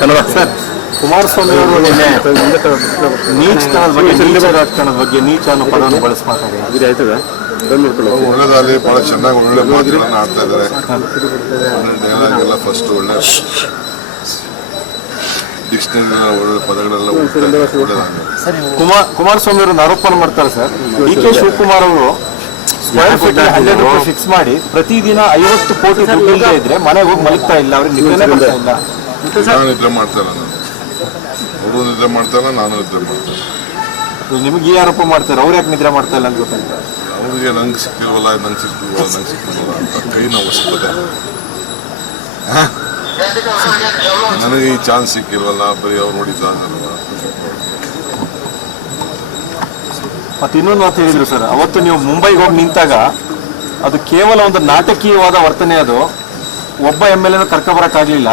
Kannada sir. Kumaraswamy ಅವರು ನಿನ್ನೆ ನೀಚತನದ ಬಗ್ಗೆ, ನೀಚ ರಾಜಕಾರಣದ ಬಗ್ಗೆ ನೀಚ ಅನ್ನೋ ಪದವನ್ನು ಬಳಸಿ ಮಾತಾಡಿದ್ದಾರೆ. ಒಳ್ಳೆದಾಗಲಿ, ಬಹಳ ಚೆನ್ನಾಗಿ ಒಳ್ಳೆ ಮಾತುಗಳನ್ನ ಆಡ್ತಾ ಇದ್ದಾರೆ. ಡೈಲಾಗ್ ಫಸ್ಟ್ ಒಳ್ಳೆ ಡಿಕ್ಷನರಿ ಒಳ್ಳೆ ಪದಗಳೆಲ್ಲ ಕುಮಾರಸ್ವಾಮಿ ಅವರನ್ನು ಆರೋಪನ ಮಾಡ್ತಾರೆ ಸರ್. ಡಿ.ಕೆ. ಶಿವಕುಮಾರ್ ಅವರು ಸ್ಕ್ವೇರ್ ಫೀಟ್ 100 ರೂಪಾಯಿ ಫಿಕ್ಸ್ ಮಾಡಿ ಪ್ರತಿದಿನ 50 ಕೋಟಿ ದುಡ್ಡು ಇಲ್ಲದೆ ಇದ್ರೆ ಮನೆಗೆ ಹೋಗಿ ಮಲಗ್ತಾ ಇಲ್ಲ, ಅವ್ರಿಗೆ ನಿದ್ರೆನೇ ಬರ್ತಾ ಇಲ್ಲ. ನಾನು ನಿದ್ರೆ ಮಾಡ್ತಾ ಇಲ್ಲ, ಅವರು ನಿದ್ರೆ ಮಾಡ್ತಾ ಇಲ್ಲ, ನಾನು ನಿದ್ರೆ ಮಾಡ್ತಾ ಇಲ್ಲ. ನಿಮಗೆ ಈ ಆರೋಪ ಮಾಡ್ತಾರೆ, ಅವ್ರು ಯಾಕೆ ನಿದ್ರೆ ಮಾಡ್ತಾ ಇಲ್ಲ ಅಂತ ಗೊತ್ತಾಯ್ತು. ಅವ್ರಿಗೆ ನಂಗೆ ಸಿಕ್ಕಿಲ್ವಲ್ಲ ಅಂತ ಕೈ ನಾವು ಹೊಸ್ತದೆ. ನನಗೆ ಈ ಚಾನ್ಸ್ ಸಿಕ್ಕಿಲ್ವಲ್ಲ, ಬರೀ ಅವ್ರು ನೋಡಿದ್ದ. ಮತ್ತೆ ಇನ್ನೊಂದು ಮಾತು ಹೇಳಿದ್ರು ಸರ್, ಅವತ್ತು ನೀವು ಮುಂಬೈಗೆ ಹೋಗಿ ನಿಂತಾಗ ಅದು ಕೇವಲ ಒಂದು ನಾಟಕೀಯವಾದ ವರ್ತನೆ. ಅದು ಒಬ್ಬ MLA ಕರ್ಕೊಬರಕ್ಕಾಗ್ಲಿಲ್ಲ,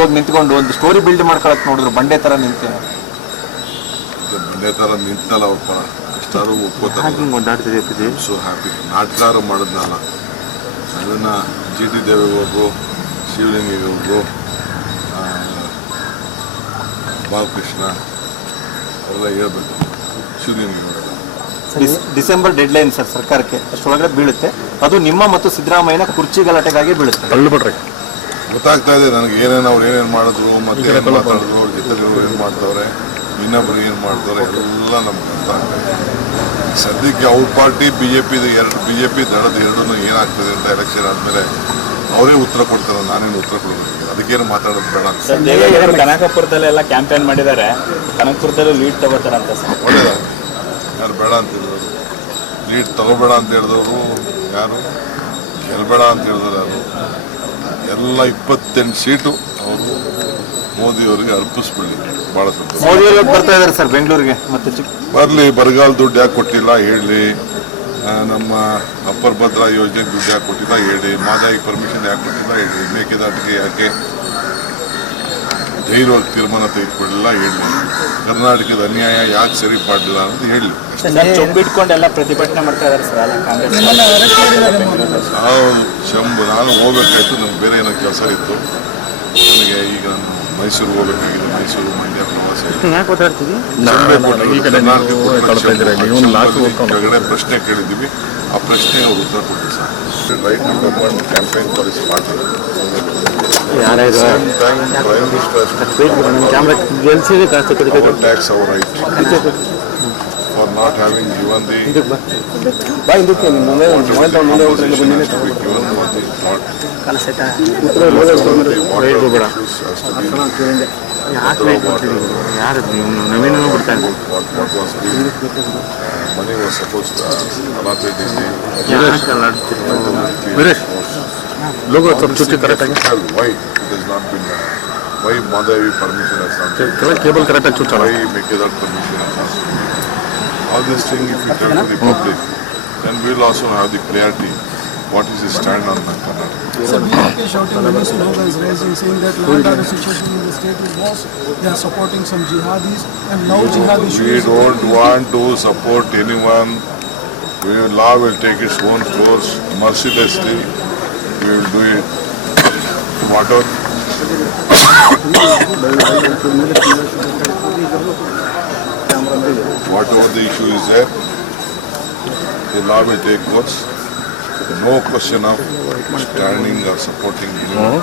ಹೋಗಿ ನಿಂತ್ಕೊಂಡು ಒಂದು ಸ್ಟೋರಿ ಬಿಲ್ಡ್ ಮಾಡ್ಕೊಳಕ್ ನೋಡಿದ್ರು. ಬಂಡೆ ತರ ನಿಂತೆ, ಬಂಡೆ ತರ ನಿಂತಲ್ಲ ಒಬ್ಬ ಎಷ್ಟಾರು ಒಪ್ಕೋತಾರೆ. ಸೊ ಹ್ಯಾಪಿ ನಾಟಕಾರ ಮಾಡಿದ್ನಲ್ಲ, ಅದನ್ನ GT ದೇವೇಗೌಡರು, ಶಿವಲಿಂಗಿಗೆ ಹೋಗು, ಬಾಲಕೃಷ್ಣ ಅವರೆಲ್ಲ ಹೇಳ್ಬೇಕು. ಡಿಸೆಂಬರ್ ಡೆಡ್ಲೈನ್ ಸರ್ ಸರ್ಕಾರಕ್ಕೆ, ಅಷ್ಟೊಳಗಡೆ ಬೀಳುತ್ತೆ. ಅದು ನಿಮ್ಮ ಮತ್ತು ಸಿದ್ದರಾಮಯ್ಯನ ಕುರ್ಚಿ ಗಲಾಟೆಗಾಗಿ ಬೀಳುತ್ತೆ. ಗೊತ್ತಾಗ್ತಾ ಇದೆ ನನಗೆ ಏನೇನು ಅವ್ರು ಏನೇನು ಮಾಡಿದ್ರು, ಮತ್ತೆ ಏನು ಮಾತಾಡಿದ್ರು, ಅವ್ರ ಜೊತೆ ಏನು ಮಾಡ್ತವ್ರೆ, ಇನ್ನೊಬ್ರು ಏನು ಮಾಡ್ತಾರೆ, ಎಲ್ಲ ನಮ್ಗೆ ಗೊತ್ತಾಗ್ತಾ ಇದೆ. ಸದ್ಯಕ್ಕೆ ಅವ್ರ ಪಾರ್ಟಿ BJP ದಳದ ಎರಡೂ ಏನಾಗ್ತದೆ ಅಂತ ಎಲೆಕ್ಷನ್ ಆದಮೇಲೆ ಅವರೇ ಉತ್ತರ ಕೊಡ್ತಾರೆ. ನಾನೇನು ಉತ್ತರ ಕೊಡಬೇಕು, ಅದಕ್ಕೇನು ಮಾತಾಡೋದು ಬೇಡ. ಕನಕಪುರದಲ್ಲೆಲ್ಲ ಕ್ಯಾಂಪೇನ್ ಮಾಡಿದ್ದಾರೆ, ಕನಕಪುರದಲ್ಲೂ ಲೀಡ್ ತಗೋತಾರಂತ ಸರ್. ಒಳ್ಳೇದ, ಯಾರು ಬೇಡ ಅಂತ ಹೇಳಿದವರು, ಲೀಡ್ ತಗೋಬೇಡ ಅಂತ ಹೇಳಿದವರು ಯಾರು, ಗೆಲ್ಬೇಡ ಅಂತ ಹೇಳಿದವರು ಯಾರು, ಎಲ್ಲ 28 ಸೀಟು ಅವರು ಮೋದಿಯವರಿಗೆ ಅರ್ಪಿಸ್ಬಿಡಿ. ಭಾಳ ಸಂತೋಷ. ಮೋದಿ ಬರ್ತಾ ಇದ್ದಾರೆ ಸರ್ ಬೆಂಗಳೂರಿಗೆ. ಮತ್ತೆ ಬರಲಿ, ಬರಗಾಲ ದುಡ್ಡು ಯಾಕೆ ಕೊಟ್ಟಿಲ್ಲ ಹೇಳಿ, ನಮ್ಮ ಅಪ್ಪರ್ ಭದ್ರಾ ಯೋಜನೆಗೆ ದುಡ್ಡು ಯಾಕೆ ಕೊಟ್ಟಿಲ್ಲ ಹೇಳಿ, ಮಾದಾಯಿಗೆ ಪರ್ಮಿಷನ್ ಯಾಕೆ ಕೊಟ್ಟಿಲ್ಲ ಹೇಳಿ, ಮೇಕೆದಾಟಿಗೆ ಯಾಕೆ ಧೈರ್ಯವಾಗಿ ತೀರ್ಮಾನ ತೆಗೆದುಕೊಳ್ಳಿಲ್ಲ ಹೇಳಿ, ಕರ್ನಾಟಕದ ಅನ್ಯಾಯ ಯಾಕೆ ಸರಿಪಡಲಿಲ್ಲ ಅಂತ ಹೇಳಿ. ಚೊಂಬಿಟ್ಕೊಂಡೆಲ್ಲ ಪ್ರತಿಭಟನೆ ಮಾಡ್ತಾ ಇದ್ದಾರೆ ಸರ್ ಕಾಂಗ್ರೆಸ್. ನಾನು ಹೋಗ್ಬೇಕಾಯ್ತು, ನಮ್ಗೆ ಬೇರೆ ಏನೋ ಕೆಲಸ ಇತ್ತು. ನನಗೆ ಈಗ ನಾನು ಮೈಸೂರು ಹೋಗ್ಬೇಕಾಗಿದೆ, ಮೈಸೂರು ಮಂಡ್ಯ ಪ್ರವಾಸ. ಕೆಳಗಡೆ ಪ್ರಶ್ನೆ ಕೇಳಿದ್ದೀವಿ, ಆ ಪ್ರಶ್ನೆ ಅವ್ರು ಉತ್ತರ ಕೊಡ್ತೀವಿ sir. Right number 1 campaign for is party. Tax our right for not having given the money was supposed to allotted in the logo. Why it has not been done? Why Madavi permission has not been done? Why Mekedad permission has not been done? All these things, if you tell to the public, then we will also have the clarity. What is his stand on Karnataka? Sir, BJP shouting many slogans raising, saying that land order situation in the state is worse. They are supporting some jihadis, and now jihad issue. We don't want to support anyone. Law will take its own course mercilessly. We will do it. Whatever the issue is there, the law will take course. No question of standing or supporting anyone.